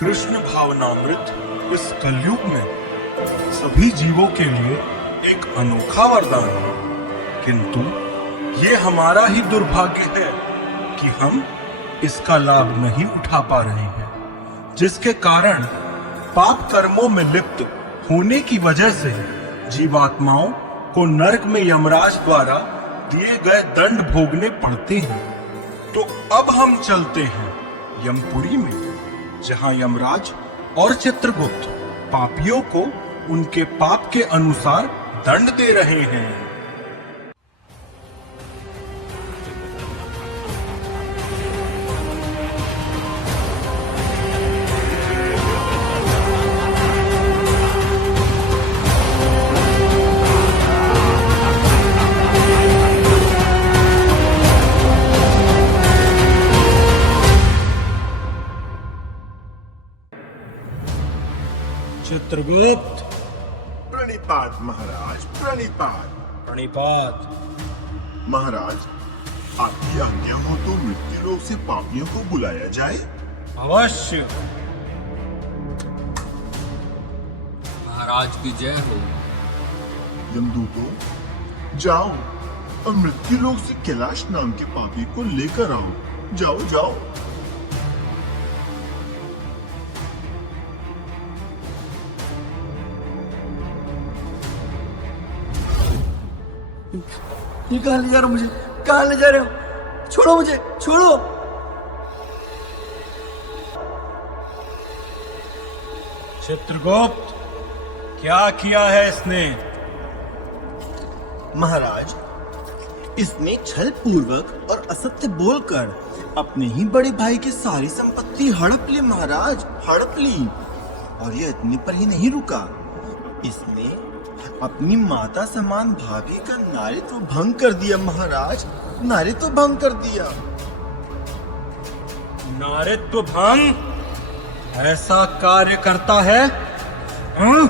कृष्ण भावनामृत इस कलयुग में सभी जीवों के लिए एक अनोखा वरदान है, किंतु ये हमारा ही दुर्भाग्य है कि हम इसका लाभ नहीं उठा पा रहे हैं, जिसके कारण पाप कर्मों में लिप्त होने की वजह से जीवात्माओं को नरक में यमराज द्वारा दिए गए दंड भोगने पड़ते हैं। तो अब हम चलते हैं यमपुरी में, जहां यमराज और चित्रगुप्त पापियों को उनके पाप के अनुसार दंड दे रहे हैं। चित्रगुप्त, प्रणिपात महाराज, प्रणिपात। प्रणिपात। महाराज, आपकी आज्ञा हो तो मृत्यु लोक से पापियों को बुलाया जाए। अवश्य। महाराज की जय हो। यमदूतों, जाओ और मृत्यु लोक से कैलाश नाम के पापी को लेकर आओ। जाओ जाओ। ये कहाँ ले जा रहे हो मुझे? कहाँ ले जा रहे हो? छोड़ो मुझे, छोड़ो। चित्रगुप्त, क्या किया है इसने? महाराज, इसने छल पूर्वक और असत्य बोलकर अपने ही बड़े भाई की सारी संपत्ति हड़प ली महाराज, हड़प ली। और यह इतने पर ही नहीं रुका, इसने अपनी माता समान भाभी का नारीत्व भंग कर दिया महाराज, नारीत्व भंग कर दिया। नारीत्व भंग ऐसा कार्य करता है? हाँ?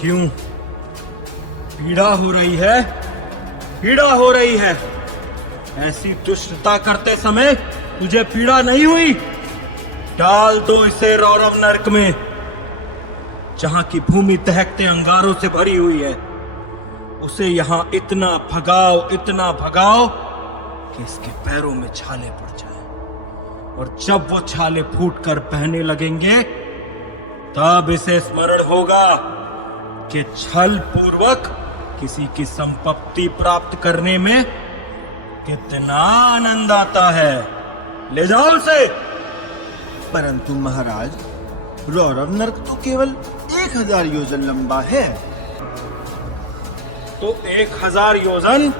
क्यों? पीड़ा हो रही है? पीड़ा हो रही है? ऐसी दुष्टता करते समय तुझे पीड़ा नहीं हुई? डाल दो इसे रौरव नरक में, जहां की भूमि दहकते अंगारों से भरी हुई है। उसे यहां इतना भगाओ, इतना भगाओ कि इसके पैरों में छाले पड़ जाए, और जब वो छाले फूटकर बहने लगेंगे तब इसे स्मरण होगा कि छल पूर्वक किसी की संपत्ति प्राप्त करने में कितना आनंद आता है। ले जाओ उसे। परंतु महाराज, रौरव नरक तो केवल 1000 योजन लंबा है। तो 1000 योजन?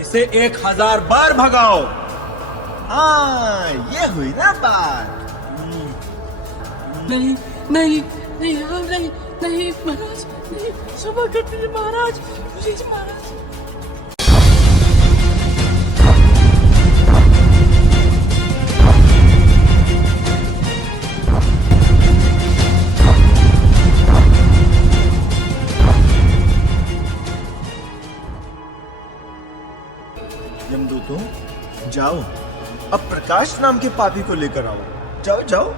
इसे 1000 बार भगाओ। हाँ, ये हुई ना बात। नहीं नहीं नहीं नहीं नहीं महाराज, नहीं, क्षमा कर दीजिए महाराज, प्लीज महाराज। यमदूतों, जाओ, अब प्रकाश नाम के पापी को लेकर आओ। जाओ जाओ।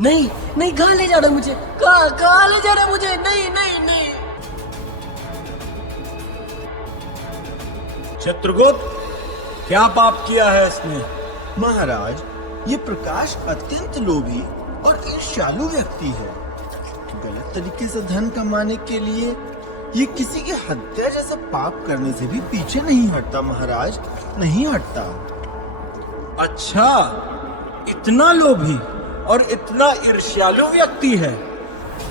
नहीं नहीं, कहाँ ले जा रहे हो मुझे? कहाँ ले जा रहे हो मुझे? नहीं नहीं नहीं। चित्रगुप्त, क्या पाप किया है इसने? महाराज, ये प्रकाश अत्यंत लोभी और ईर्ष्यालु व्यक्ति है। गलत तरीके से धन कमाने के लिए ये किसी की हत्या जैसा पाप करने से भी पीछे नहीं हटता महाराज, नहीं हटता। अच्छा, इतना लोभी और इतना ईर्ष्यालु व्यक्ति है?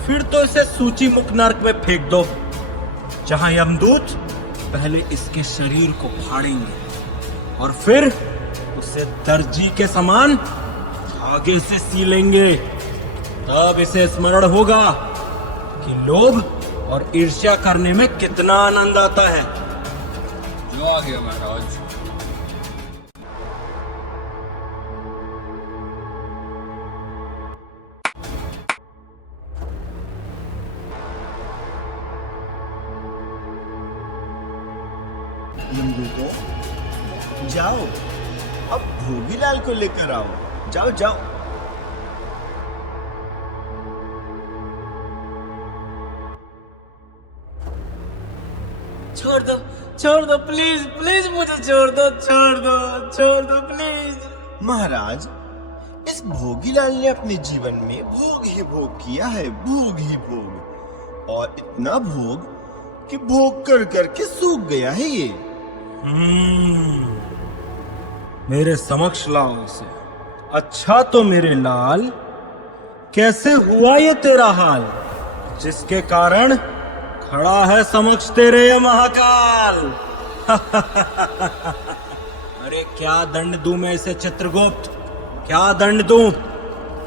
फिर तो इसे सूची मुक्त नरक में फेंक दो, जहां यमदूत पहले इसके शरीर को फाड़ेंगे और फिर उसे दर्जी के समान धागे से सीलेंगे। तब इसे स्मरण होगा कि लोभ और ईर्ष्या करने में कितना आनंद आता है। जो आ गया महाराज। अब भोगीलाल को लेकर आओ। जाओ जाओ। छोड़ दो प्लीज प्लीज, मुझे छोड़ दो प्लीज। महाराज, इस भोगीलाल ने अपने जीवन में भोग ही भोग किया है, भोग ही भोग, और इतना भोग कि भोग कर करके सूख गया है ये। मेरे समक्ष लाओ इसे। अच्छा तो मेरे लाल, कैसे हुआ ये तेरा हाल, जिसके कारण खड़ा है समक्ष तेरे ये महाकाल? अरे क्या दंड दूं मैं इसे चित्रगुप्त, क्या दंड दूं?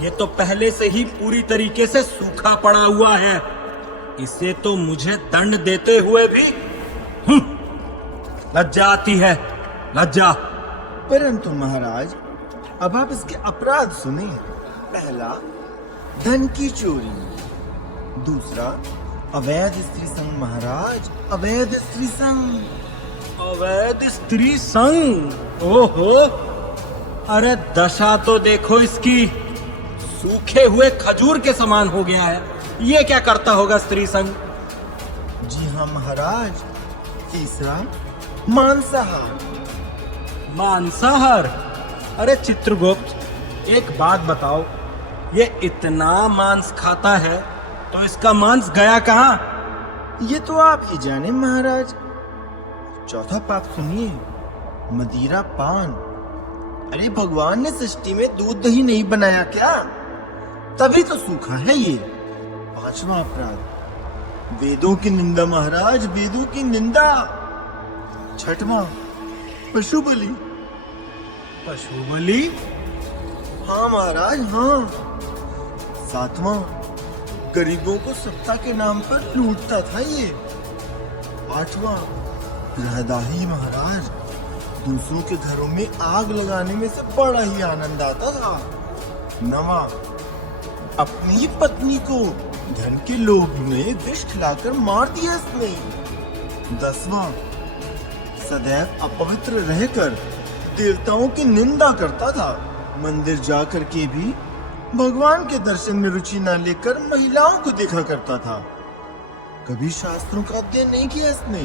ये तो पहले से ही पूरी तरीके से सूखा पड़ा हुआ है। इसे तो मुझे दंड देते हुए भी लज्जा आती है, लज्जा। परंतु महाराज, अब आप इसके अपराध सुने। पहला, धन की चोरी। दूसरा, अवैध स्त्री संग। महाराज, अवैध स्त्री संग। अवैध स्त्री संग? ओहो, अरे दशा तो देखो इसकी, सूखे हुए खजूर के समान हो गया है। ये क्या करता होगा स्त्री संग? जी हाँ महाराज। तीसरा, मांसाहार। मांसाहार? अरे चित्रगुप्त, एक बात बताओ, ये इतना मांस खाता है तो इसका मांस गया कहाँ? ये तो आप ही जाने महाराज। चौथा पाप सुनिए, मदिरा पान। अरे भगवान ने सृष्टि में दूध दही नहीं बनाया क्या? तभी तो सूखा है ये। पांचवा अपराध, वेदों की निंदा। महाराज, वेदों की निंदा। छठवां, पशु बलि। पशु बलि? हाँ महाराज, हाँ। सातवां, गरीबों को सत्ता के नाम पर लूटता था ये। आठवां, ग्रहदाही। महाराज, दूसरों के घरों में आग लगाने में से बड़ा ही आनंद आता था। नवां, अपनी ही पत्नी को धन के लोभ में विष खिलाकर मार दिया इसने। 10वां, सदैव अपवित्र रहकर देवताओं की निंदा करता था। मंदिर जाकर के भी भगवान के दर्शन में रुचि न लेकर महिलाओं को देखा करता था। कभी शास्त्रों का अध्ययन नहीं किया इसने।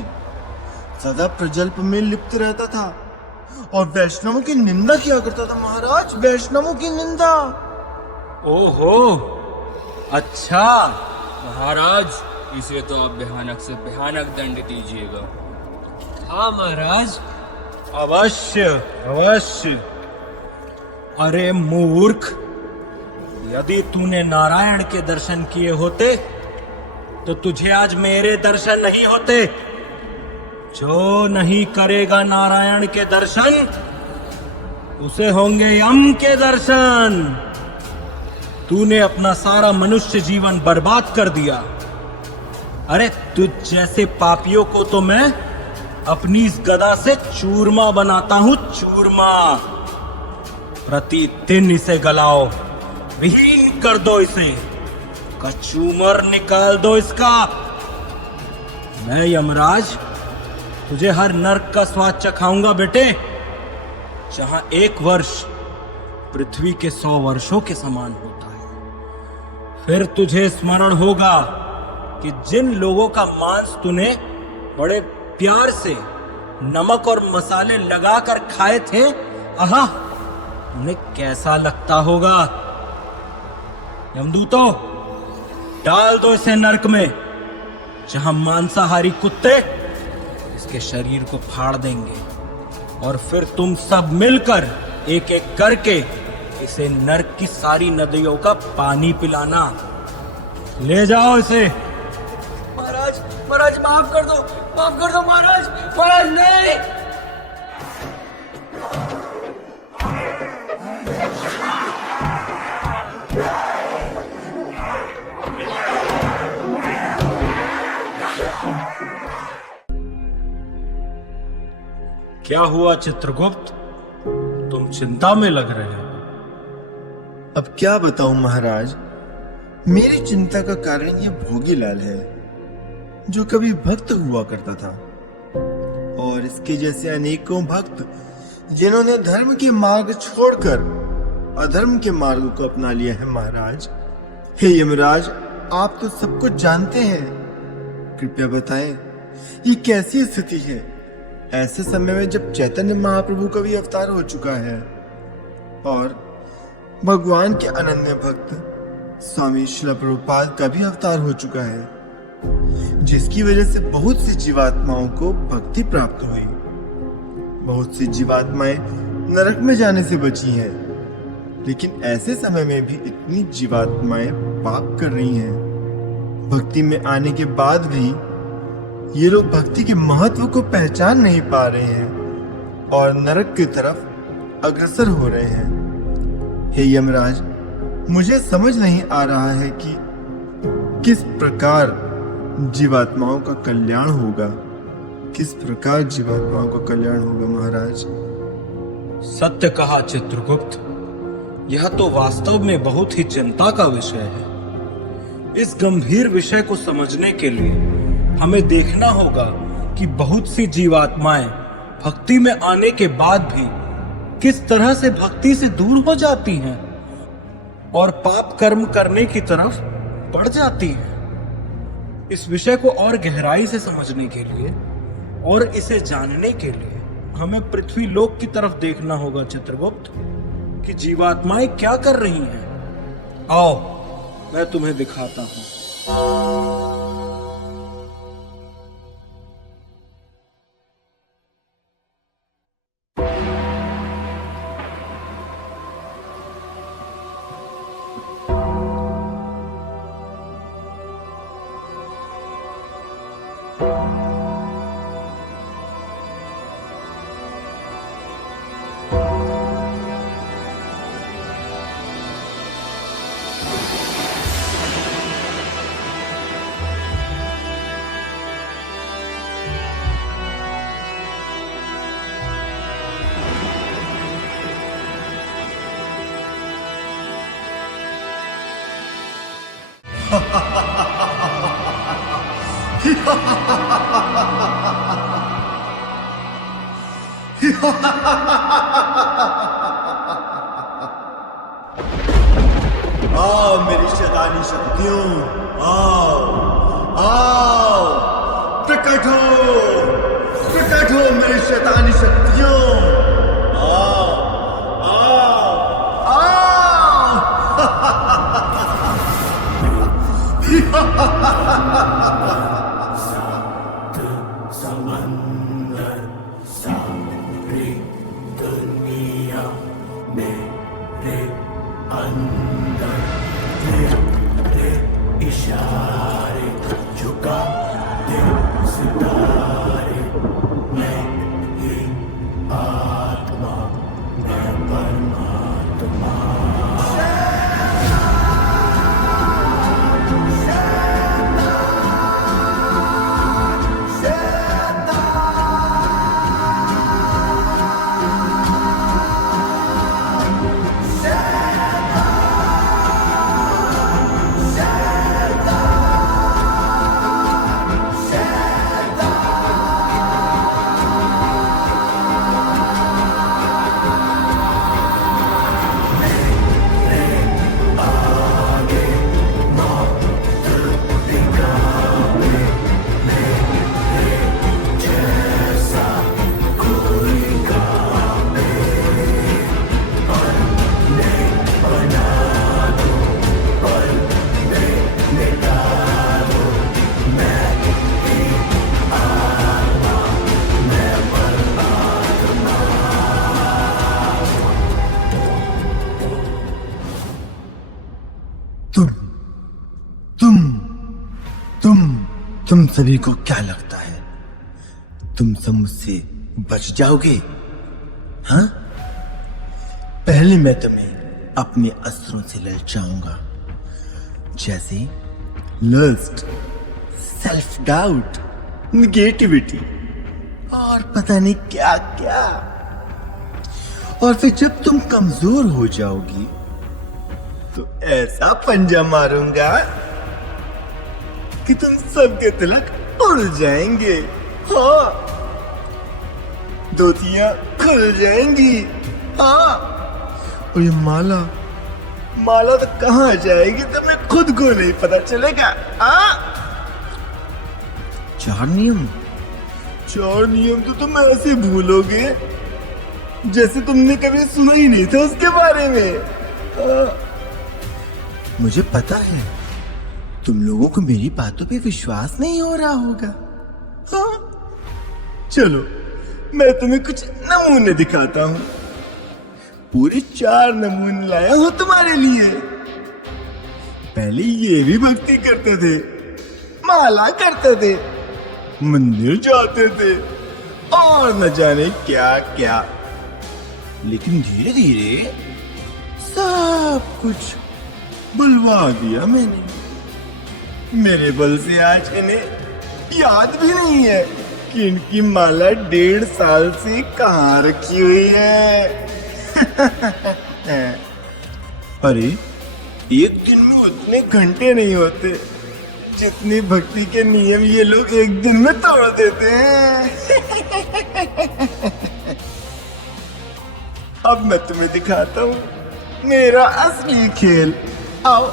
सदा प्रजल्प में लिप्त रहता था और वैष्णवों की निंदा किया करता था। महाराज, वैष्णवों की निंदा। ओहो, अच्छा। महाराज, इसे तो आप भयानक से भयानक दंड दीजिएगा। हाँ महाराज। अवश्य अवश्य। अरे मूर्ख, यदि तूने नारायण के दर्शन किए होते तो तुझे आज मेरे दर्शन नहीं होते। जो नहीं करेगा नारायण के दर्शन, उसे होंगे यम के दर्शन। तूने अपना सारा मनुष्य जीवन बर्बाद कर दिया। अरे तुझ जैसे पापियों को तो मैं अपनी इस गदा से चूरमा बनाता हूं, चूरमा। प्रतिदिन इसे गलाओ, विहीन कर दो इसे, कचूमर निकाल दो इसका। मैं यमराज तुझे हर नर्क का स्वाद चखाऊंगा बेटे, जहां 1 वर्ष पृथ्वी के 100 वर्षों के समान होता है। फिर तुझे स्मरण होगा कि जिन लोगों का मांस तूने बड़े प्यार से नमक और मसाले लगाकर खाए थे, आहा, उन्हें कैसा लगता होगा। यमदूतों, डाल दो इसे नरक में, जहां मांसाहारी कुत्ते इसके शरीर को फाड़ देंगे, और फिर तुम सब मिलकर एक एक करके इसे नरक की सारी नदियों का पानी पिलाना। ले जाओ इसे। महाराज, महाराज माफ कर दो महाराज, महाराज नहीं। क्या हुआ चित्रगुप्त, तुम चिंता में लग रहे हो? अब क्या बताऊं महाराज, मेरी चिंता का कारण यह भोगीलाल है, जो कभी भक्त हुआ करता था, और इसके जैसे अनेकों भक्त जिन्होंने धर्म के मार्ग छोड़कर अधर्म के मार्ग को अपना लिया है महाराज। हे यमराज, आप तो सब कुछ जानते हैं, कृपया बताएं ये कैसी स्थिति है ऐसे समय में जब चैतन्य महाप्रभु का भी अवतार हो चुका है और भगवान के अनन्य भक्त स्वामी श्रील प्रभुपाद का भी अवतार हो चुका है, जिसकी वजह से बहुत सी जीवात्माओं को भक्ति प्राप्त हुई। बहुत सी जीवात्माएं नरक में जाने से बची हैं, लेकिन ऐसे समय में भी इतनी जीवात्माएं पाप कर रही हैं। भक्ति में आने के बाद भी ये लोग भक्ति के महत्व को पहचान नहीं पा रहे हैं और नरक की तरफ अग्रसर हो रहे हैं। हे यमराज, मुझे समझ नहीं आ रहा है कि किस प्रकार जीवात्माओं का कल्याण होगा, किस प्रकार जीवात्माओं का कल्याण होगा महाराज। सत्य कहा चित्रगुप्त, यह तो वास्तव में बहुत ही चिंता का विषय है। इस गंभीर विषय को समझने के लिए हमें देखना होगा कि बहुत सी जीवात्माएं भक्ति में आने के बाद भी किस तरह से भक्ति से दूर हो जाती हैं और पाप कर्म करने की तरफ बढ़ जाती हैं। इस विषय को और गहराई से समझने के लिए और इसे जानने के लिए हमें पृथ्वी लोक की तरफ देखना होगा चित्रगुप्त, कि जीवात्माएं क्या कर रही हैं। आओ, मैं तुम्हें दिखाता हूं। आओ मेरी शैतानी शक्तियों, आओ आओ, प्रकट हो मेरी शैतानी शक्तियों, आओ आओ आओ। समंदर सारी दुनिया मेरे अंदर तेरे इशारे झुका दे सितारे, मैं ही आत्मा मैं परमात्मा। तुम सभी को क्या लगता है तुम सब मुझसे बच जाओगे? हाँ, पहले मैं तुम्हें अपने अस्त्रों से ललचाऊंगा, जैसे लस्ट, सेल्फ डाउट, निगेटिविटी और पता नहीं क्या क्या। और फिर जब तुम कमजोर हो जाओगी तो ऐसा पंजा मारूंगा कि तुम सबके तिलक उड़ जाएंगे। हाँ, धोतियां खुल जाएंगी। हाँ, और ये माला माला तो कहाँ जाएगी तुम्हें खुद को नहीं पता चलेगा। हाँ, 4 नियम तो तुम ऐसे भूलोगे जैसे तुमने कभी सुना ही नहीं था उसके बारे में। मुझे पता है तुम लोगों को मेरी बातों पे विश्वास नहीं हो रहा होगा। हाँ, चलो मैं तुम्हें कुछ नमूने दिखाता हूँ। पूरे 4 नमूने लाया हूँ तुम्हारे लिए। पहले ये भी भक्ति करते थे, माला करते थे, मंदिर जाते थे और न जाने क्या क्या, लेकिन धीरे धीरे सब कुछ बुलवा दिया मैंने। मेरे बल से आज इन्हें याद भी नहीं है कि इनकी माला 1.5 साल से कहाँ रखी हुई है। अरे, एक दिन में उतने घंटे नहीं होते जितनी भक्ति के नियम ये लोग एक दिन में तोड़ देते हैं। अब मैं तुम्हें दिखाता हूँ मेरा असली खेल। आओ।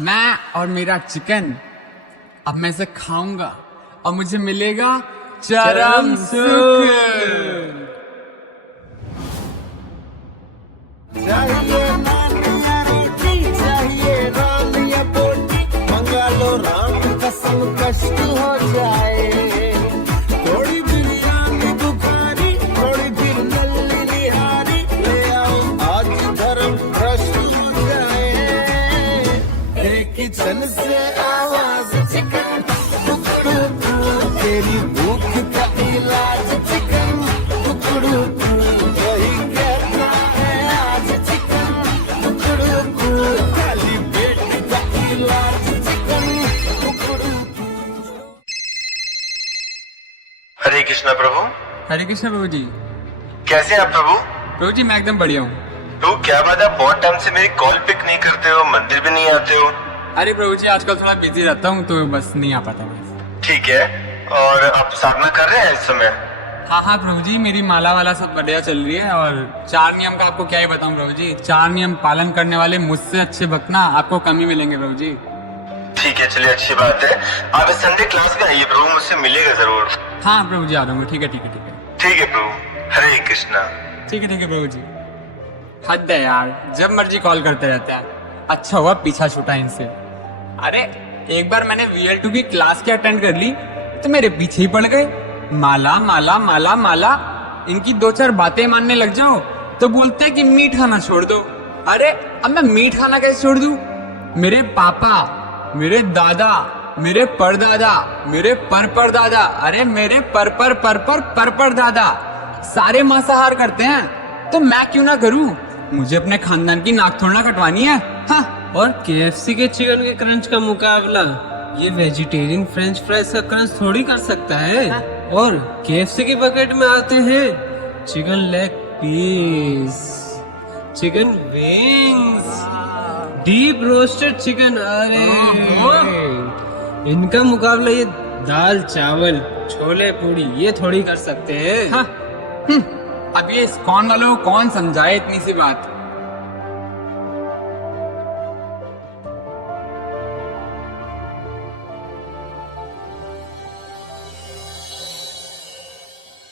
मैं और मेरा चिकन अब मैं इसे खाऊंगा और मुझे मिलेगा चरम सुख। चाहिए राम या बोटी, मंगा लो राम कसम कष्ट हो जाए। थोड़ी बिरयानी बुखारी, थोड़ी फिर नल्ली निहारी, ले आओ आज धर्म भ्रष्ट हो जाए। तेरे किचन से आवाज चिकन, टुकड़ू तेरी भूख का इलाज चिकन, टुकड़ू वही कहता है आज चिकन, टुकड़ू खाली पेट का इलाज चिकन, टुकड़ू। हरे कृष्णा प्रभु। हरे कृष्ण प्रभु जी। कैसे हैं आप प्रभु? प्रभु जी मैं एकदम बढ़िया हूँ। प्रभु क्या बात है, बहुत टाइम से मेरी कॉल पिक नहीं करते हो, मंदिर भी नहीं आते हो। अरे प्रभु जी आजकल थोड़ा बिजी रहता हूँ तो बस नहीं आ पाता मैं। ठीक है, और आप साधना कर रहे हैं इस समय? हाँ हाँ प्रभु जी, मेरी माला वाला सब बढ़िया चल रही है। और 4 नियम का आपको क्या ही बताऊं प्रभु जी, 4 नियम पालन करने वाले मुझसे अच्छे भक्त ना आपको कम ही मिलेंगे प्रभु जी। ठीक है, चलिए अच्छी बात है। आप इस संडे क्लास में आइए प्रभु, मुझसे मिलेगा जरूर। हाँ प्रभु जी आ रहा हूँ। ठीक है ठीक है ठीक है ठीक है प्रभु। हरे कृष्णा। ठीक है प्रभु जी। हद है यार, जब मर्जी कॉल करते रहता है। अच्छा हुआ पीछा छूटा इनसे। अरे एक बार मैंने VL2 की क्लास की अटेंड कर ली तो मेरे पीछे ही पड़ गए। माला माला माला माला, इनकी 2-4 बातें मानने लग जाओ तो बोलते हैं कि मीट खाना छोड़ दो। अरे अब मैं मीट खाना कैसे छोड़ दूं? मेरे पापा, मेरे दादा, मेरे परदादा, मेरे परदादा, अरे मेरे पर दादा सारे मांसाहार करते हैं, तो मैं क्यों ना करूं? मुझे अपने खानदान की नाक थोड़ा कटवानी है। हाँ। और KFC के चिकन के क्रंच का मुकाबला ये वेजिटेरियन फ्रेंच फ्राइज का क्रंच थोड़ी कर सकता है। और KFC के बकेट में आते हैं chicken leg piece, chicken wings, deep roasted chicken. अरे इनका मुकाबला ये दाल चावल छोले पूड़ी ये थोड़ी कर सकते हैं। हाँ। अब ये इस्कॉन वालों को कौन समझाए इतनी सी बात।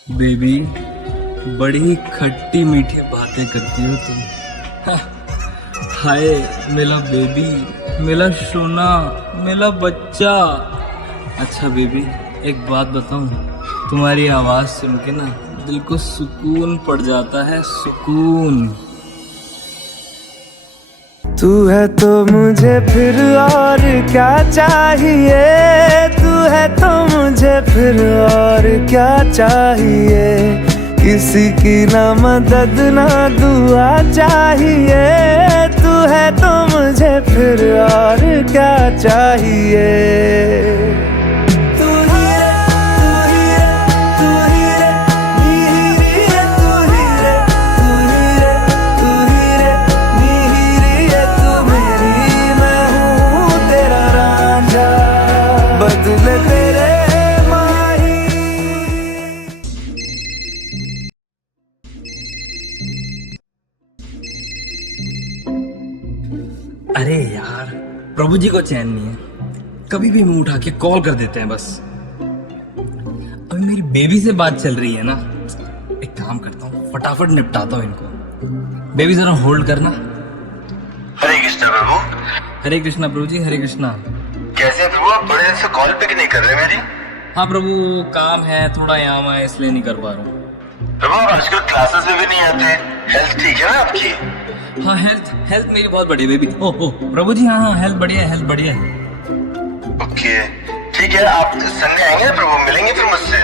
बेबी बड़ी खट्टी मीठी बातें करती हो तुम। हाय मेरा बेबी, मेरा सोना, मेरा बच्चा। अच्छा बेबी एक बात बताऊं, तुम्हारी आवाज सुन के ना दिल को सुकून पड़ जाता है, सुकून। तू है तो मुझे फिर और क्या चाहिए, तू है तो मुझे फिर और क्या चाहिए, किसी की ना मदद ना दुआ चाहिए, तू है तो मुझे फिर और क्या चाहिए। अरे यार, प्रभु जी को चैन नहीं है, कभी भी मुंह उठा के कॉल कर देते हैं बस। अभी मेरी बेबी से बात चल रही है ना, एक काम करता हूँ, फटाफट निपटाता हूँ इनको। बेबी जरा होल्ड करना। हरे कृष्णा प्रभु। हरे कृष्णा प्रभु जी, हरे कृष्णा। कैसे हैं प्रभु? आप बड़े दिन से कॉल पिक नहीं कर रहे मेरी। हाँ प्रभु, काम है थोड़ा यहाँ है, इसलिए नहीं कर पा रहा हूँ। प्रभु आप आजकल क्लासेस में भी नहीं आते, हेल्थ ठीक है ना आपकी? हाँ, हेल्थ मेरी बहुत बढ़िया बेबी। ओ प्रभु जी, हाँ हेल्थ बढ़िया है, हेल्थ बढ़िया है। ओके ठीक है, आप संडे आएंगे ना प्रभु, मिलेंगे फिर मुझसे?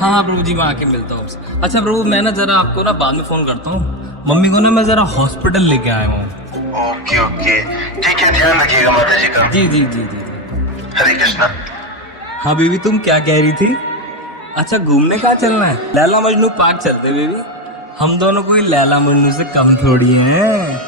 हाँ प्रभु जी, मैं आके मिलता हूँ आपसे। अच्छा प्रभु, मैं ना जरा आपको ना बाद में फोन करता हूँ, मम्मी को ना मैं जरा हॉस्पिटल लेके आया हूँ। ओके ठीक है, ध्यान रखिएगा माता जी का। जी जी जी जी। हरे कृष्णा। हाँ बेबी, तुम क्या कह रही थी? अच्छा, घूमने कहाँ चलना है? लैला मजनू पार्क चलते बेबी, हम दोनों कोई लैला मजनू से कम थोड़ी हैं।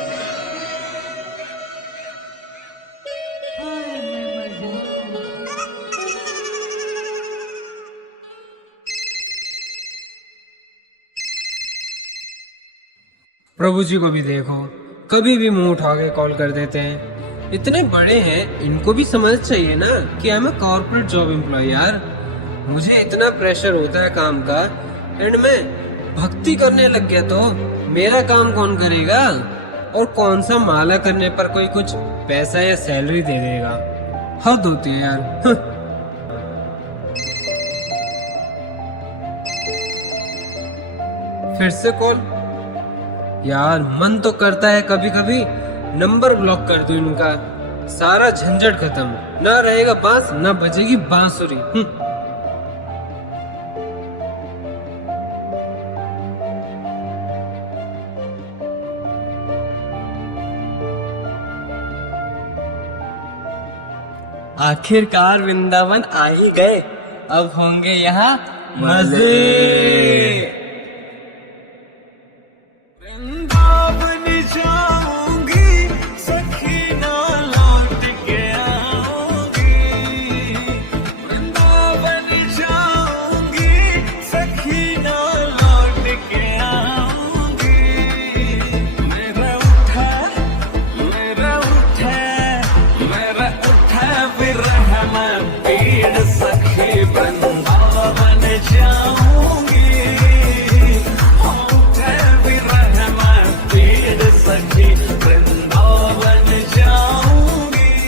प्रभु जी को भी देखो, कभी भी मुंह उठा के कॉल कर देते हैं। इतने बड़े हैं, इनको भी समझ चाहिए ना कि I am a corporate job employee यार। मुझे इतना प्रेशर होता है काम का, एंड मैं भक्ति करने लग गया तो मेरा काम कौन करेगा? और कौन सा माला करने पर कोई कुछ पैसा या सैलरी दे देगा? हद होती है यार। फिर से कॉल यार, मन तो करता है कभी कभी नंबर ब्लॉक कर दूं इनका, सारा झंझट खत्म, ना रहेगा बांस ना बजेगी बांसुरी। आखिरकार वृंदावन आ ही गए, अब होंगे यहाँ मजे। वृंदावन जाऊंगी सखी ना लौट के आऊंगी, वृंदावन जाऊंगी सखी ना लौट के आऊंगी। मेरा उठा विरह में पीड़ सखी, वृंदावन जाऊंगी।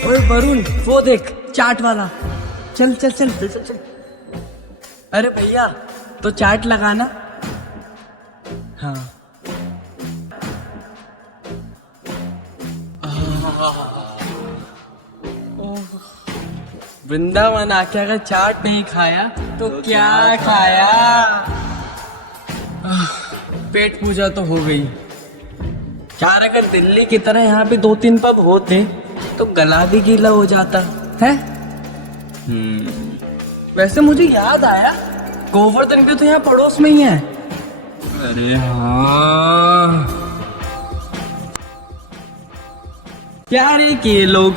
ओए वरुण, वो देख चाट वाला, चल चल चल चल चल चल। अरे भैया, तो चाट लगाना। हाँ वृंदावन आके अगर चाट नहीं खाया तो क्या खाया? पेट पूजा तो हो गई यार। अगर दिल्ली की तरह यहाँ पे 2-3 पब होते तो गला भी गीला हो जाता है। वैसे मुझे याद आया, गोवर्धन भी तो यहाँ पड़ोस में ही है। अरे हाँ, क्या रे कि ये लोग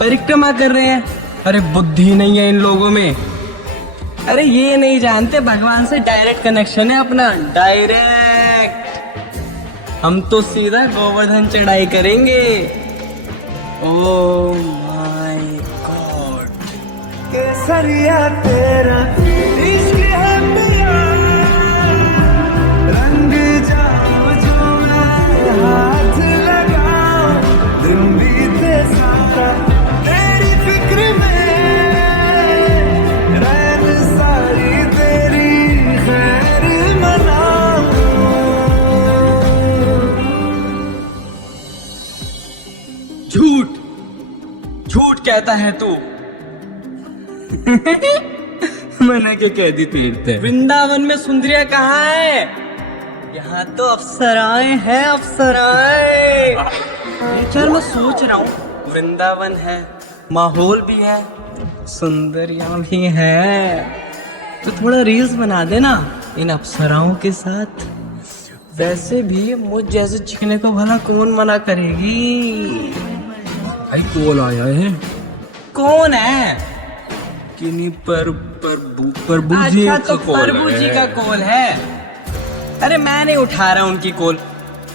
परिक्रमा कर रहे हैं? अरे बुद्धि नहीं है इन लोगों में। अरे ये नहीं जानते भगवान से डायरेक्ट कनेक्शन है अपना, डायरेक्ट। हम तो सीधा गोवर्धन चढ़ाई करेंगे। Oh my God. केसरिया तेरा इश्क है पिया, रंग जाओ जो मैं हाथ लगाऊं, दिन बीते सारा तेरी फिक्र में, रैन सारी तेरी खैर मनाऊं। झूठ झूठ कहता है तू। मैंने क्या कह दी तीर्थ? वृंदावन में सुंदरिया कहाँ है? यहाँ तो अप्सराएं हैं, अप्सराएं। चल मैं सोच रहा हूँ, वृंदावन है, माहौल भी है, सुंदरियां भी है, तो थोड़ा रील्स बना देना इन अप्सराओं के साथ। वैसे भी मुझ जैसे चिकने को भला कौन मना करेगी? भाई कॉल आया है। कौन है? किन्हीं प्रभु जी अच्छा का तो कॉल प्रभु जी है। का कॉल है। अरे मैं नहीं उठा रहा उनकी कॉल।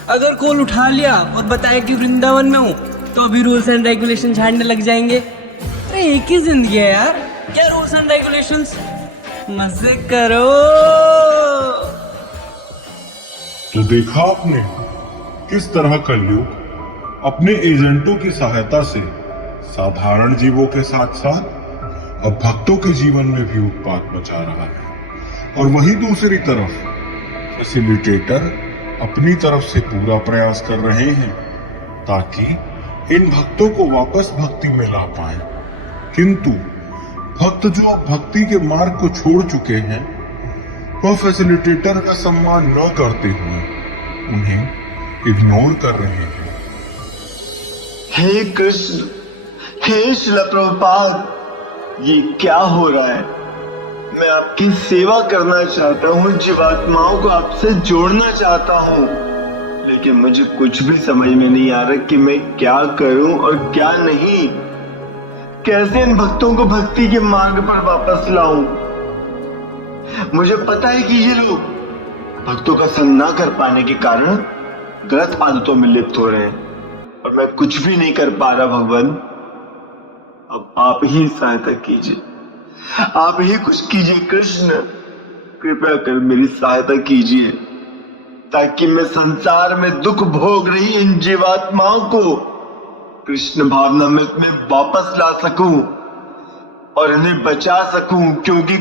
अगर कॉल उठा लिया और बताया कि वृंदावन में हूँ तो अभी रूल्स एंड रेगुलेशन झाड़ने लग जाएंगे। अरे एक ही जिंदगी है यार, क्या रूल्स एंड रेगुलेशंस? मजे करो। तो देखा आपने किस तरह कलयुग अपने एजेंटों की सहायता से साधारण जीवों के साथ साथ अब भक्तों के जीवन में भी उत्पात मचा रहा है, और वहीं दूसरी तरफ फैसिलिटेटर अपनी तरफ से पूरा प्रयास कर रहे हैं ताकि इन भक्तों को वापस भक्ति में ला पाए। किंतु भक्त जो अब भक्ति के मार्ग को छोड़ चुके हैं वह फैसिलिटेटर का सम्मान न करते हुए उन्हें इग्नोर कर रहे हैं। हे कृष्ण, हे श्रील प्रभुपाद, ये क्या हो रहा है? मैं आपकी सेवा करना चाहता हूँ, जीवात्माओं को आपसे जोड़ना चाहता हूँ, लेकिन मुझे कुछ भी समझ में नहीं आ रहा कि मैं क्या करूं और क्या नहीं। कैसे इन भक्तों को भक्ति के मार्ग पर वापस लाऊं? मुझे पता है कि ये लोग भक्तों का संग ना कर पाने के कारण गलत आदतों में लिप्त हो रहे हैं और मैं कुछ भी नहीं कर पा रहा। भगवान, अब आप ही सहायता कीजिए, आप ही कुछ कीजिए। कृष्ण, कृपया कर मेरी सहायता कीजिए ताकि मैं संसार में दुख भोग रही इन जीवात्माओं को कृष्ण भावना में वापस ला सकूं और इन्हें बचा सकूं, क्योंकि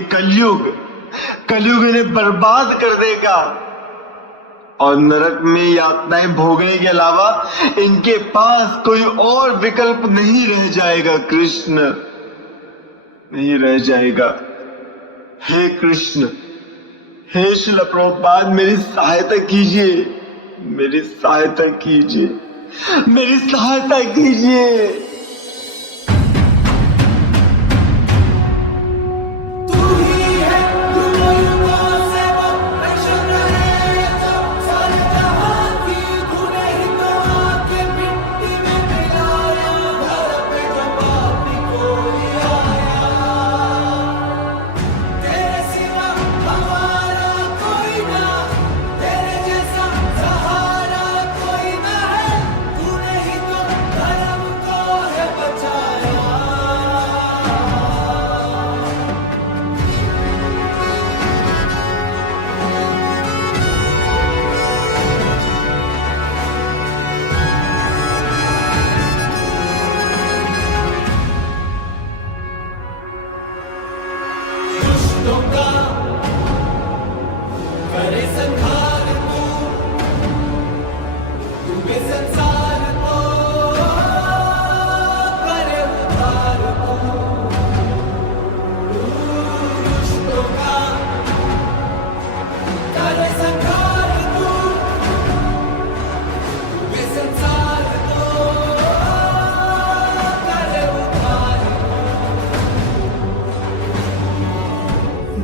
कलयुग इन्हें बर्बाद कर देगा और नरक में यातनाएं भोगने के अलावा इनके पास कोई और विकल्प नहीं रह जाएगा। कृष्ण, नहीं रह जाएगा। हे कृष्ण, हे श्रील प्रभुपाद, मेरी सहायता कीजिए, मेरी सहायता कीजिए, मेरी सहायता कीजिए।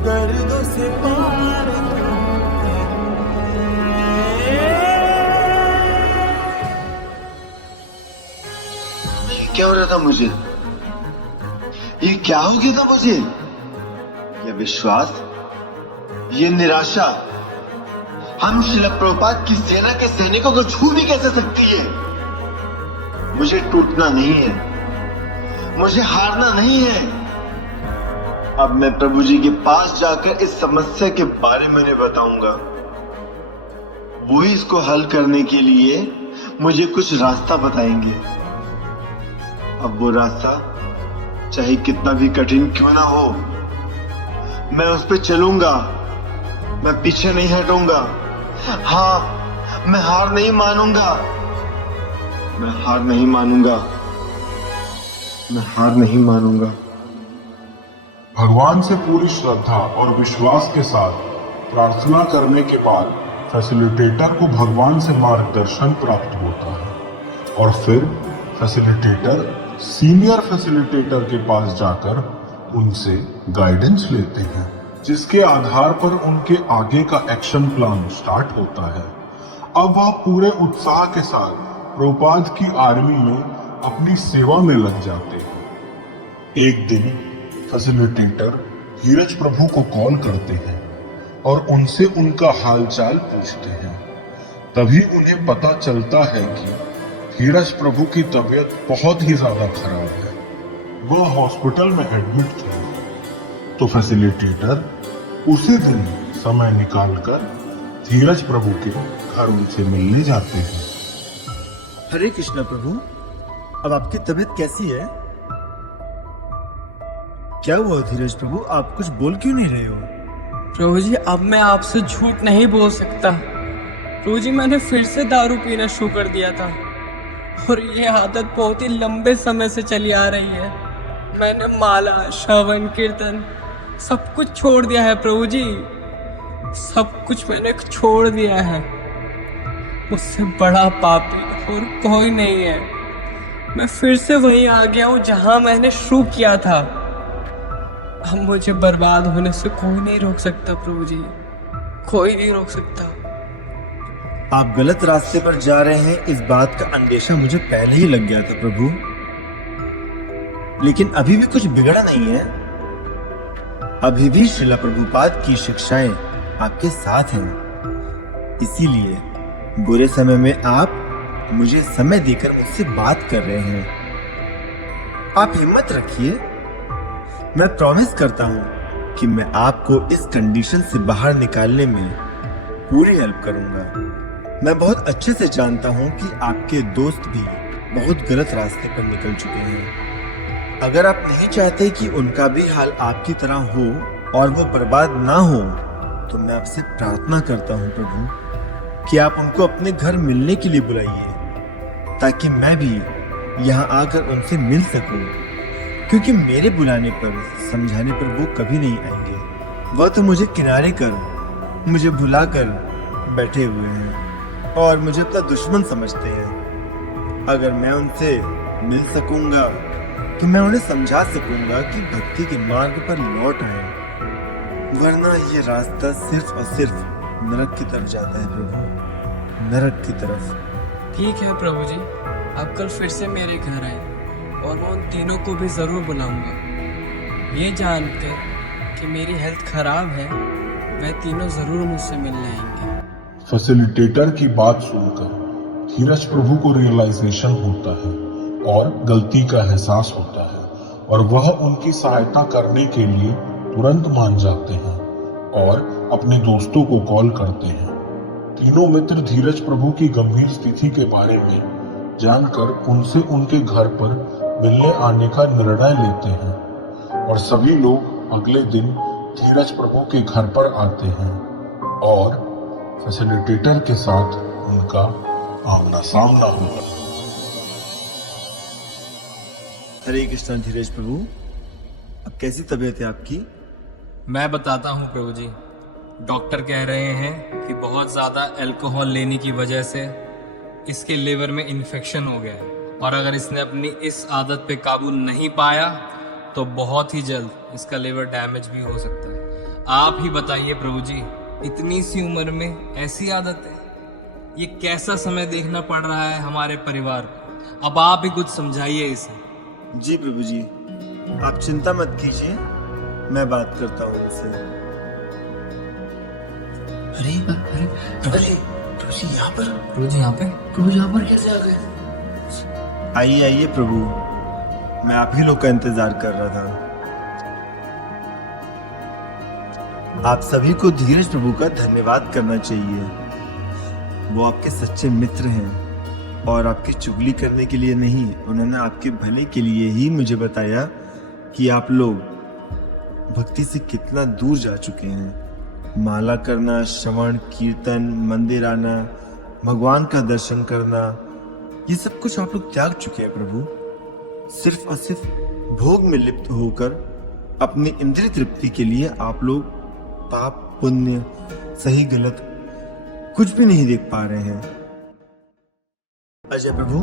दर्दों से पार क्या हो रहा था मुझे? ये क्या हो गया था मुझे? ये विश्वास, ये निराशा हम श्रील प्रभुपाद की सेना के सैनिकों को छू भी कैसे सकती है? मुझे टूटना नहीं है, मुझे हारना नहीं है। अब मैं प्रभु जी के पास जाकर इस समस्या के बारे में उन्हें बताऊंगा। वो ही इसको हल करने के लिए मुझे कुछ रास्ता बताएंगे। अब वो रास्ता चाहे कितना भी कठिन क्यों ना हो, मैं उस पर चलूंगा, मैं पीछे नहीं हटूंगा। हाँ, मैं हार नहीं मानूंगा, मैं हार नहीं मानूंगा। मैं हार नहीं मानूंगा। भगवान से पूरी श्रद्धा और विश्वास के साथ प्रार्थना करने के बाद फैसिलिटेटर को भगवान से मार्गदर्शन प्राप्त होता है और फिर फैसिलिटेटर सीनियर फैसिलिटेटर के पास जाकर उनसे गाइडेंस लेते हैं, जिसके आधार पर उनके आगे का एक्शन प्लान स्टार्ट होता है। अब वह पूरे उत्साह के साथ प्रभुपाद की आर्मी में अपनी सेवा में लग जाते हैं। एक दिन फैसिलिटेटर धीरज प्रभु को कॉल करते हैं और उनसे उनका हालचाल पूछते हैं। तभी उन्हें पता चलता है कि धीरज प्रभु की तबीयत बहुत ही ज्यादा खराब है, वह हॉस्पिटल में एडमिट थे। तो फैसिलिटेटर उसी दिन समय निकालकर धीरज प्रभु के घर उनसे मिलने जाते हैं। हरे कृष्णा प्रभु, अब आपकी तबीयत कैसी है? क्या हुआ धीरज प्रभु, आप कुछ बोल क्यों नहीं रहे हो? प्रभु जी, अब मैं आपसे झूठ नहीं बोल सकता। प्रभु जी, मैंने फिर से दारू पीना शुरू कर दिया था और ये आदत बहुत ही लंबे समय से चली आ रही है। मैंने माला, श्रवण, कीर्तन सब कुछ छोड़ दिया है प्रभु जी, सब कुछ मैंने छोड़ दिया है। मुझसे बड़ा पापी और कोई नहीं है। मैं फिर से वहीं आ गया हूँ जहाँ मैंने शुरू किया था। अब मुझे बर्बाद होने से कोई नहीं रोक सकता प्रभु जी, कोई नहीं रोक सकता। आप गलत रास्ते पर जा रहे हैं, इस बात का अंदेशा मुझे पहले ही लग गया था प्रभु, लेकिन अभी भी कुछ बिगड़ा नहीं है। अभी भी श्रीला प्रभुपाद की शिक्षाएं आपके साथ हैं। इसीलिए बुरे समय में आप मुझे समय देकर मुझसे बात कर रहे हैं। आप हिम्मत रखिए, मैं प्रॉमिस करता हूं कि मैं आपको इस कंडीशन से बाहर निकालने में पूरी हेल्प करूंगा। मैं बहुत अच्छे से जानता हूं कि आपके दोस्त भी बहुत गलत रास्ते पर निकल चुके हैं। अगर आप नहीं चाहते कि उनका भी हाल आपकी तरह हो और वो बर्बाद ना हो, तो मैं आपसे प्रार्थना करता हूं प्रभु कि आप उनको अपने घर मिलने के लिए बुलाइए, ताकि मैं भी यहाँ आकर उनसे मिल सकूं। क्योंकि मेरे बुलाने पर, समझाने पर वो कभी नहीं आएंगे। वह तो मुझे किनारे कर, मुझे भुलाकर बैठे हुए हैं और मुझे अपना दुश्मन समझते हैं। अगर मैं उनसे मिल सकूंगा तो मैं उन्हें समझा सकूंगा कि भक्ति के मार्ग पर लौट आए, वरना ये रास्ता सिर्फ और सिर्फ नरक की तरफ जाता है प्रभु, नरक की तरफ। ठीक है प्रभु जी, आप कल फिर से मेरे घर आए और मैं उन तीनों को भी जरूर बुलाऊंगा। ये जानकर कि मेरी हेल्थ खराब है, वे तीनों जरूर मुझसे मिलने आएंगे। फैसिलिटेटर की बात सुनकर धीरज प्रभु को रियलाइजेशन होता है और गलती का एहसास होता है और वह उनकी सहायता करने के लिए तुरंत मान जाते हैं और अपने दोस्तों को कॉल करते हैं। तीनों मित्र धीरज प्रभु की गंभीर स्थिति के बारे में जानकर उनसे उनके घर पर मिलने आने का निर्णय लेते हैं और सभी लोग अगले दिन धीरज प्रभु के घर पर आते हैं और फैसिलिटेटर के साथ उनका आमना सामना होगा। हरे कृष्णा धीरज प्रभु, अब कैसी तबीयत है आपकी? मैं बताता हूँ प्रभु जी। डॉक्टर कह रहे हैं कि बहुत ज़्यादा अल्कोहल लेने की वजह से इसके लिवर में इन्फेक्शन हो गया है और अगर इसने अपनी इस आदत पे काबू नहीं पाया तो बहुत ही जल्द इसका लिवर डैमेज भी हो सकता है। आप ही बताइए प्रभु जी, इतनी सी उम्र में ऐसी आदत है, ये कैसा समय देखना पड़ रहा है हमारे परिवार को। अब आप ही कुछ समझाइए इसे। जी प्रभु जी, आप चिंता मत कीजिए, मैं बात करता हूँ उनसे। अरे अरे प्रभु जी यहाँ पर, प्रभु जी यहाँ पे, प्रभु यहाँ पर कैसे आ गए? आइए आइए प्रभु, मैं आप ही लोग का इंतजार कर रहा था। आप सभी को धीरज प्रभु का धन्यवाद करना चाहिए। वो आपके सच्चे मित्र हैं और आपकी चुगली करने के लिए नहीं, उन्होंने आपके भले के लिए ही मुझे बताया कि आप लोग भक्ति से कितना दूर जा चुके हैं। माला करना, श्रवण, कीर्तन, मंदिर आना, भगवान का दर्शन करना, ये सब कुछ आप लोग त्याग चुके हैं प्रभु। सिर्फ और सिर्फ भोग में लिप्त होकर अपनी इंद्रिय तृप्ति के लिए आप लोग पाप पुण्य सही गलत कुछ भी नहीं देख पा रहे हैं। अजय प्रभु,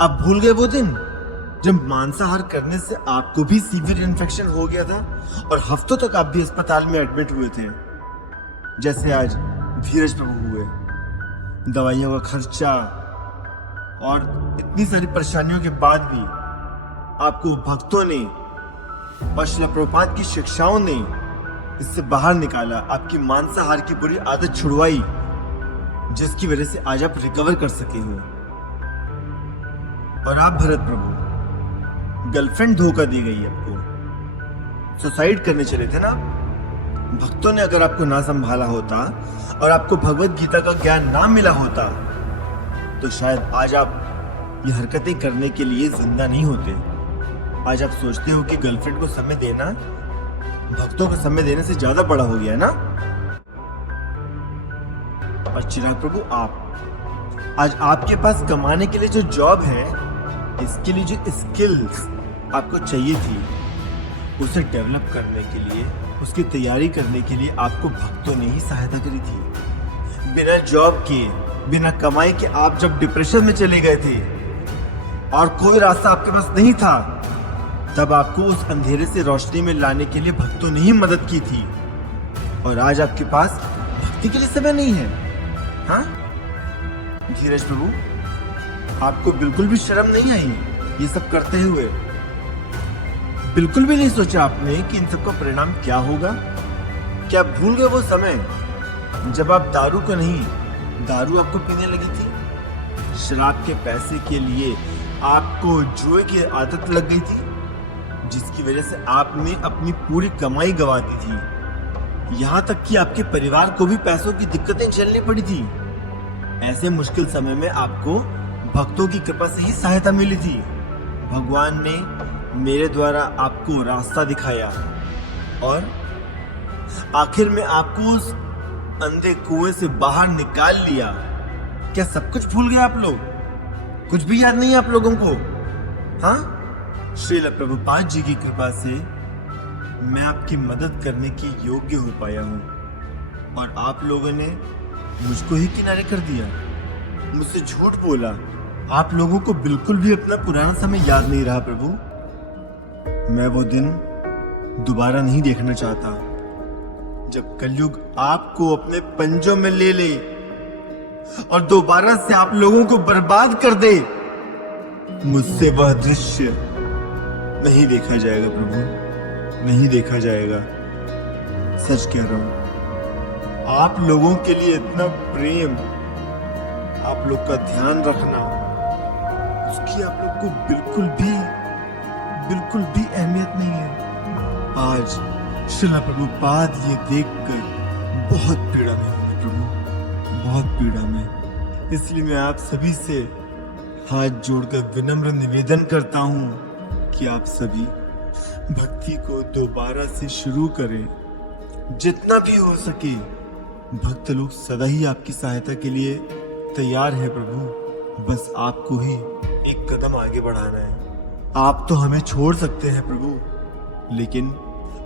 आप भूल गए वो दिन जब मांसाहार करने से आपको भी सीवियर इन्फेक्शन हो गया था और हफ्तों तक आप भी अस्पताल में एडमिट हुए थे, जैसे आज धीरज प्रभु हुए। दवाइयों का खर्चा और इतनी सारी परेशानियों के बाद भी आपको भक्तों ने और श्रील प्रभुपाद की शिक्षाओं ने इससे बाहर निकाला, आपकी मांसाहार की बुरी आदत छुड़वाई, जिसकी वजह से आज आप रिकवर कर सके हो। और आप भरत प्रभु, गर्लफ्रेंड धोखा दी गई आपको, सुसाइड करने चले थे ना। भक्तों ने अगर आपको ना संभाला होता और आपको भगवत गीता का ज्ञान ना मिला होता तो शायद आज आप ये हरकतें करने के लिए जिंदा नहीं होते। आज आप सोचते हो कि गर्लफ्रेंड को समय देना भक्तों को समय देने से ज्यादा बड़ा हो गया ना। और चिराग प्रभु, आप आज आपके पास कमाने के लिए जो जॉब है, इसके लिए जो स्किल्स आपको चाहिए थी, उसे डेवलप करने के लिए, उसकी तैयारी करने के लिए आपको भक्तों ने ही सहायता करी थी। बिना जॉब के, बिना कमाई के आप जब डिप्रेशन में चले गए थे और कोई रास्ता आपके पास नहीं था, तब आपको उस अंधेरे से रोशनी में लाने के लिए भक्तों ने ही मदद की थी। और आज आपके पास भक्ति के लिए समय नहीं है। हाँ धीरज प्रभु, आपको बिल्कुल भी शर्म नहीं आई ये सब करते हुए? बिल्कुल भी नहीं सोचा आपने कि इन सबका परिणाम क्या होगा? क्या भूल गए वो समय जब आप दारू को नहीं, दारू आपको पीने लगी थी? शराब के पैसे के लिए आपको जुए की आदत लग गई थी, जिसकी वजह से आपने अपनी पूरी कमाई गंवा दी थी। यहाँ तक कि आपके परिवार को भी पैसों की दिक्कतें झेलनी पड़ी थी। ऐसे मुश्किल समय में आपको भक्तों की कृपा से ही सहायता मिली थी। भगवान ने मेरे द्वारा आपको रास्ता दिखाया और आखिर में आपको उस अंधे कुएं से बाहर निकाल लिया। क्या सब कुछ भूल गए आप लोग? कुछ भी याद नहीं है आप लोगों को? हाँ, श्रील प्रभुपाद जी की कृपा से मैं आपकी मदद करने की योग्य हो पाया हूँ और आप लोगों ने मुझको ही किनारे कर दिया, मुझसे झूठ बोला। आप लोगों को बिल्कुल भी अपना पुराना समय याद नहीं रहा प्रभु। मैं वो दिन दोबारा नहीं देखना चाहता जब कलयुग आपको अपने पंजों में ले ले और दोबारा से आप लोगों को बर्बाद कर दे। मुझसे वह दृश्य नहीं देखा जाएगा प्रभु, नहीं देखा जाएगा। सच कह रहा हूं, आप लोगों के लिए इतना प्रेम, आप लोग का ध्यान रखना, उसकी आप लोग को बिल्कुल भी अहमियत नहीं है। आज श्रील प्रभुपाद ये देखकर बहुत पीड़ा में हूँ प्रभु, बहुत पीड़ा में। इसलिए मैं आप सभी से हाथ जोड़कर विनम्र निवेदन करता हूँ कि आप सभी भक्ति को दोबारा से शुरू करें। जितना भी हो सके, भक्त लोग सदा ही आपकी सहायता के लिए तैयार है प्रभु। बस आपको ही एक कदम आगे बढ़ाना है। आप तो हमें छोड़ सकते हैं प्रभु, लेकिन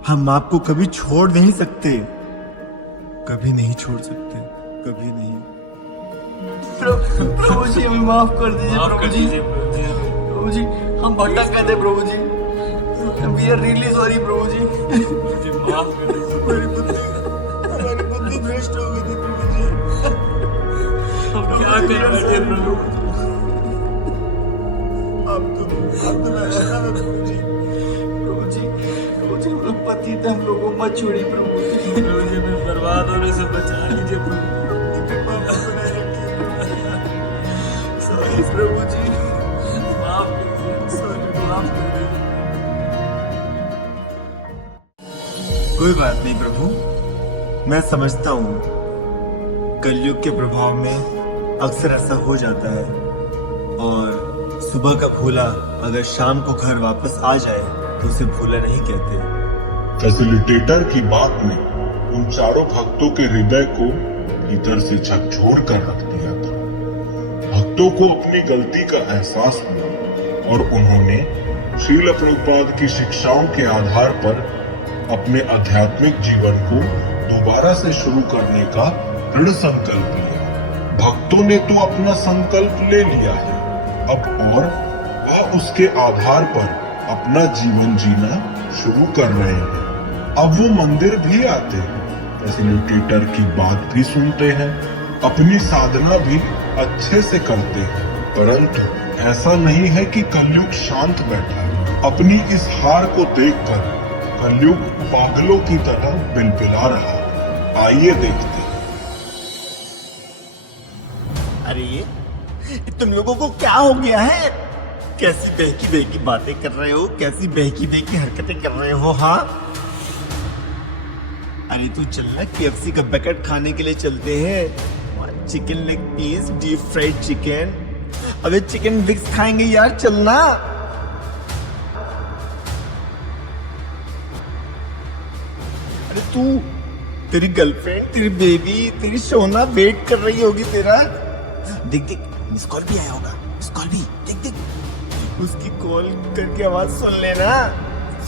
हम आपको कभी छोड़ नहीं सकते, कभी नहीं छोड़ सकते, कभी नहीं। प्रभु जी हमें माफ कर दीजिए प्रभु जी। प्रभु जी हम भटक गए थे प्रभु जी। We are really sorry प्रभु जी। माफ कर दीजिए। हमारी बुद्धि भ्रष्ट हो गई थी प्रभु जी। हम क्या कर बैठे प्रभु? आप तो ऐसा है प्रभु जी। प्रभु जी हम लोग पति थे, हम लोगों को मत छोड़िए प्रभु जी। प्रभु जी मैं बर्बाद होने से बचा लीजिए प्रभु। सॉरी प्रभु जी, माफ कर दीजिए, माफ कर दीजिए। कोई बात नहीं प्रभु, मैं समझता हूँ कलयुग के प्रभाव में अक्सर ऐसा हो जाता है और सुबह का भूला अगर शाम को घर वापस आ जाए तो उसे भूला नहीं कहते। फैसिलिटेटर की बात ने उन चारों भक्तों के हृदय को भीतर से झकझोर कर रख दिया था। भक्तों को अपनी गलती का एहसास हुआ और उन्होंने श्रील प्रभुपाद की शिक्षाओं के आधार पर अपने आध्यात्मिक जीवन को दोबारा से शुरू करने का दृढ़ संकल्प लिया। भक्तों ने तो अपना संकल्प ले लिया है, अब और वह उसके आधार पर अपना जीवन जीना शुरू कर रहे हैं। अब वो मंदिर भी आते हैं, फैसिलिटेटर की बात भी सुनते हैं, अपनी साधना भी अच्छे से करते हैं। परंतु ऐसा नहीं है कि कलयुग शांत बैठा है। अपनी इस हार को देखकर कलयुग पागलों की तरह बिलबिला रहा है। आइए देखते हैं। अरे ये तुम लोगों को क्या हो गया है? कैसी बहकी बहकी बातें कर रहे हो, कैसी बहकी बहकी हरकतें कर रहे हो? हाँ, अरे तू चलना, KFC का बकेट खाने के लिए चलते हैं। Chicken leg piece, deep fried chicken, अबे चिकन विक्स खाएंगे यार, चलना। अरे तू, तेरी गर्लफ्रेंड, तेरी बेबी, तेरी सोना वेट कर रही होगी तेरा। देख देख, मिस कॉल भी आया होगा, मिस कॉल भी, देख देख, उसकी कॉल करके आवाज सुन लेना,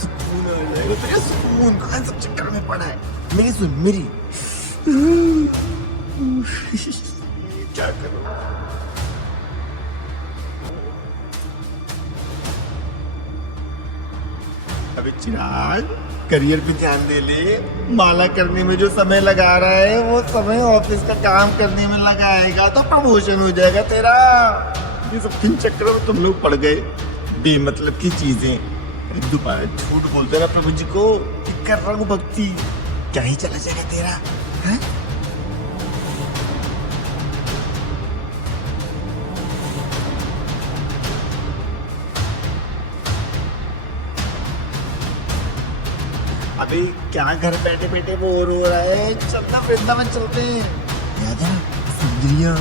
सुकून आ जाएगा तुझे। सुकून कहाँ सब चक्कर में पड़ा है? मेरी सुन, मेरी। क्या करूं? अबे चिराग, करियर पे ध्यान दे ले। माला करने में जो समय लगा रहा है वो समय ऑफिस का काम करने में लगाएगा तो प्रमोशन हो जाएगा तेरा। ये सब किन चक्करों में तुम लोग पड़ गए? बेमतलब की चीजें। अरे दोबारा झूठ बोलते ना प्रभु जी को कि कर रहा हूँ भक्ति, क्या ही चला जाएगा तेरा? है? अबे क्या घर बैठे बैठे बोर हो रहा है? चलना वृंदावन चलते हैं। याद है सुंदरियां,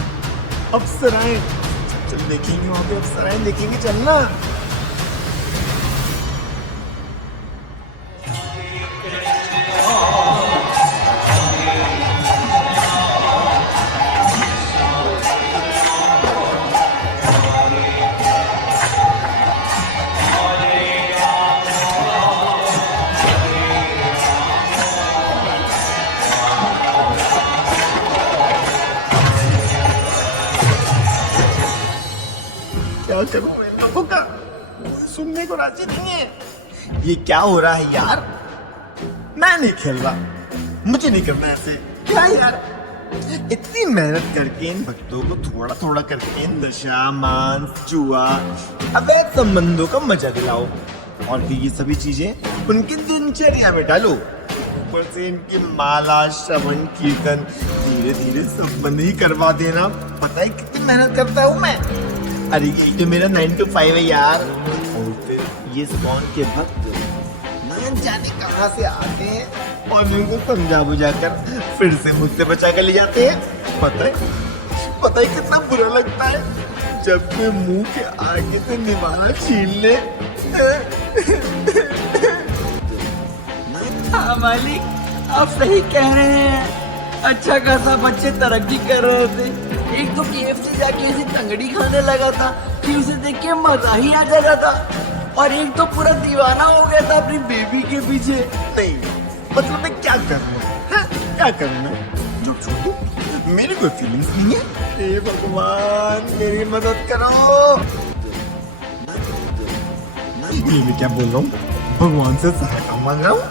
अप्सराएं, चल देखेंगे वहां पे, अप्सराएं देखेंगे, चलना। क्या करूं इन लोगों का? सुनने को राजी नहीं है। ये क्या हो रहा है यार? मैं नहीं खेल रहा, मुझे नहीं करना ऐसे। क्या यार, इतनी मेहनत करके इन भक्तों को थोड़ा थोड़ा करके नशा, मांस, जुआ, अवैध संबंधों का मजा दिलाओ और फिर ये सभी चीजें उनकी दिनचर्या में डालो। ऊपर से इनकी माला, श्रवण, कीर्तन धीरे धीरे सब बंद ही करवा देना। पता है कितनी मेहनत करता हूँ मैं? अरे ये तो मेरा 9 to 5 है यार। और फिर ये स्कॉन के भक्त न जाने कहाँ से आते हैं और इनको समझा बुझा कर फिर से मुझसे बचा कर ले जाते हैं। पता है कितना बुरा लगता है जब कोई मुंह के आगे से निवाला छीन ले। हाँ मालिक, आप सही कह रहे हैं। अच्छा खासा बच्चे तरक्की कर रहे थे। एक तो KFC जाके ऐसी तंगड़ी खाने लगा था कि उसे देख के मजा ही आ जाता था, और एक तो पूरा दीवाना हो गया था अपनी बेबी के पीछे। नहीं मतलब मैं क्या करूँ? क्या करूँ मैं? जो छोड़ू, मेरी कोई फीलिंग्स नहीं है। हे भगवान मेरी मदद करो। ये मैं क्या बोल रहा हूँ? भगवान से सहायता मांग रहा हूँ।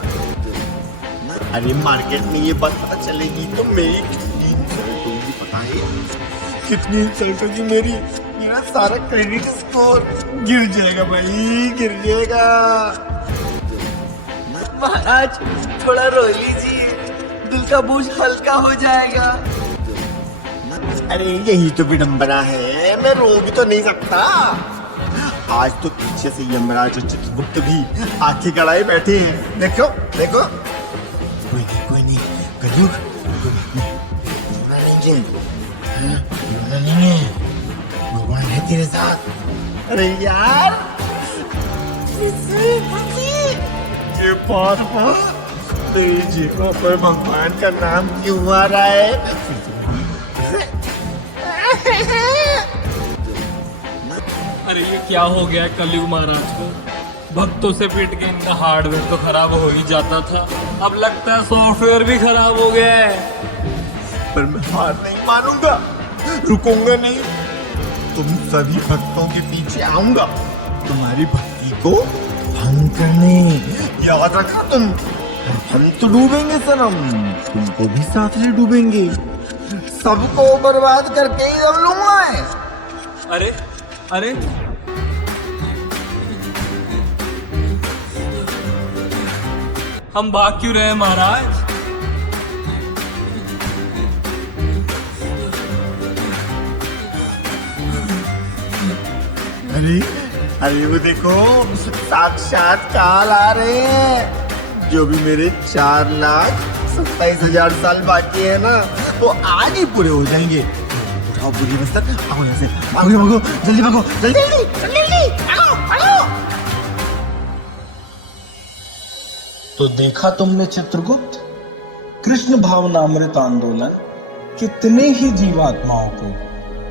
अरे मार्केट में ये बात पता चलेगी तो मेरी कितनी इंसल्ट होगी, पता है कितनी इंसल्ट होगी मेरी। मेरा सारा क्रेडिट स्कोर गिर जाएगा भाई, गिर जाएगा। महाराज थोड़ा रो लीजिए, दिल का बोझ हल्का हो जाएगा। अरे यही तो विडंबना है, मैं रो भी तो नहीं सकता। आज तो पीछे से यमराज और चित्रगुप्त भी आंखें गड़ाए बैठे हैं। देखो देखो, कोई नहीं कलयुग, रोना नहीं है, रोना नहीं है, भगवान है तेरे साथ। अरे यार ये बार तेरी जीभों पर भगवान का नाम क्यों आ रहा है? अरे ये क्या हो गया है कलयुग महाराज को? भक्तों से पीट के इनका हार्डवेयर तो खराब हो ही जाता था, अब लगता है सॉफ्टवेयर भी खराब हो गया है। पर मैं हार नहीं मानूंगा, रुकूंगा नहीं। तुम सभी भक्तों के पीछे आऊंगा, तुम्हारी भक्ति को भंग करने। याद रखना तुम, हम तो डूबेंगे सनम, तुमको भी साथ ले डूबेंगे, सबको बर्बाद करके ही दम लूंगा मैं। अरे अरे हम भाग क्यों रहे हैं महाराज? अरे अरे वो देखो, साक्षात काल आ रहे हैं। जो भी मेरे 4,27,000 साल बाकी है ना, वो आज ही पूरे हो जाएंगे। उठाओ पूरी बस्तर, भागो यहाँ से, भागो भागो, जल्दी भागो, जल्दी जल्दी जल्दी, भागो भागो। तो देखा तुमने चित्रगुप्त, कृष्ण भावनामृत आंदोलन कितने ही जीवात्माओं को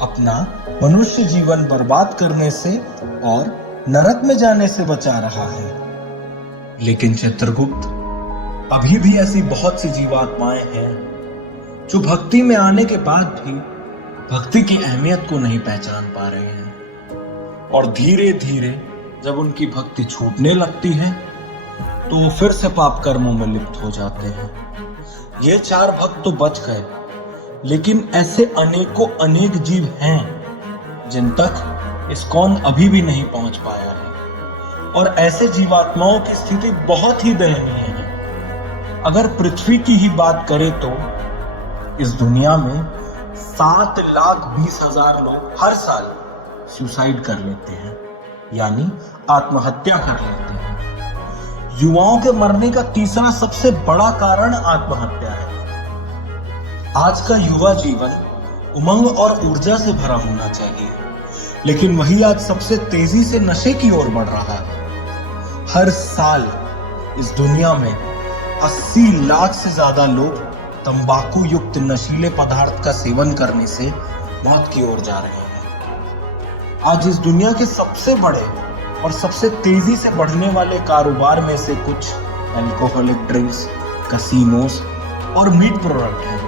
अपना मनुष्य जीवन बर्बाद करने से और नरक में जाने से बचा रहा है। लेकिन चित्रगुप्त, अभी भी ऐसी बहुत सी जीवात्माएं हैं जो भक्ति में आने के बाद भी भक्ति की अहमियत को नहीं पहचान पा रहे हैं, और धीरे धीरे जब उनकी भक्ति छूटने लगती है तो वो फिर से पाप कर्मों में लिप्त हो जाते हैं। ये 4 भक्त तो बच गए, लेकिन ऐसे अनेकों अनेक जीव हैं जिन तक इस्कॉन अभी भी नहीं पहुंच पाया है, और ऐसे जीवात्माओं की स्थिति बहुत ही दयनीय है। अगर पृथ्वी की ही बात करें तो इस दुनिया में 7,20,000 लोग हर साल सुसाइड कर लेते हैं, यानी आत्महत्या कर लेते हैं। युवाओं के मरने का तीसरा सबसे बड़ा कारण आत्महत्या है। आज का युवा जीवन उमंग और ऊर्जा से भरा होना चाहिए, लेकिन वही आज सबसे तेजी से नशे की ओर बढ़ रहा है। हर साल इस दुनिया में 80 लाख से ज्यादा लोग तंबाकू युक्त नशीले पदार्थ का सेवन करने से मौत की ओर जा रहे हैं। आज इस दुनिया के सबसे बड़े और सबसे तेजी से बढ़ने वाले कारोबार में से कुछ अल्कोहलिक ड्रिंक्स, कैसीनोस और मीट प्रोडक्ट हैं।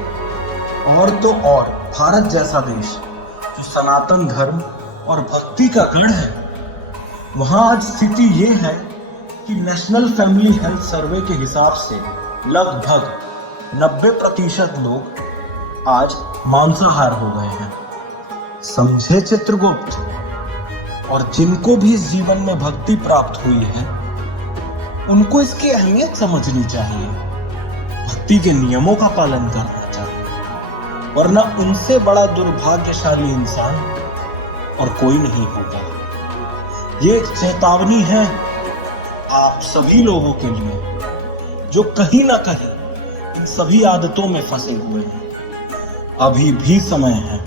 और तो और भारत जैसा देश जो सनातन धर्म और भक्ति का गढ़ है, वहां आज स्थिति ये है कि नेशनल फैमिली हेल्थ सर्वे के हिसाब से लगभग 90% लोग आज मांसाहार हो गए हैं। समझे चित्रगुप्त? और जिनको भी इस जीवन में भक्ति प्राप्त हुई है, उनको इसकी अहमियत समझनी चाहिए, भक्ति के नियमों का पालन करना चाहिए, वरना उनसे बड़ा दुर्भाग्यशाली इंसान और कोई नहीं होगा। ये एक चेतावनी है आप सभी लोगों के लिए जो कहीं ना कहीं इन सभी आदतों में फंसे हुए हैं। अभी भी समय है,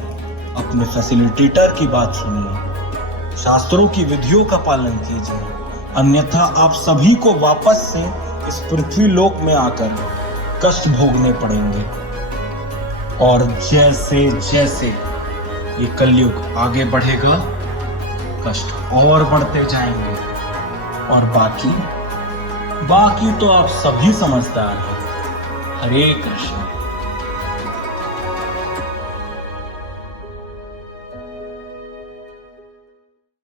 अपने फैसिलिटेटर की बात सुनिए, शास्त्रों की विधियों का पालन कीजिए, अन्यथा आप सभी को वापस से इस पृथ्वी लोक में आकर कष्ट भोगने पड़ेंगे। और जैसे जैसे ये कलयुग आगे बढ़ेगा, कष्ट और बढ़ते जाएंगे। और बाकी तो आप सभी समझदार हैं। हरे कृष्ण।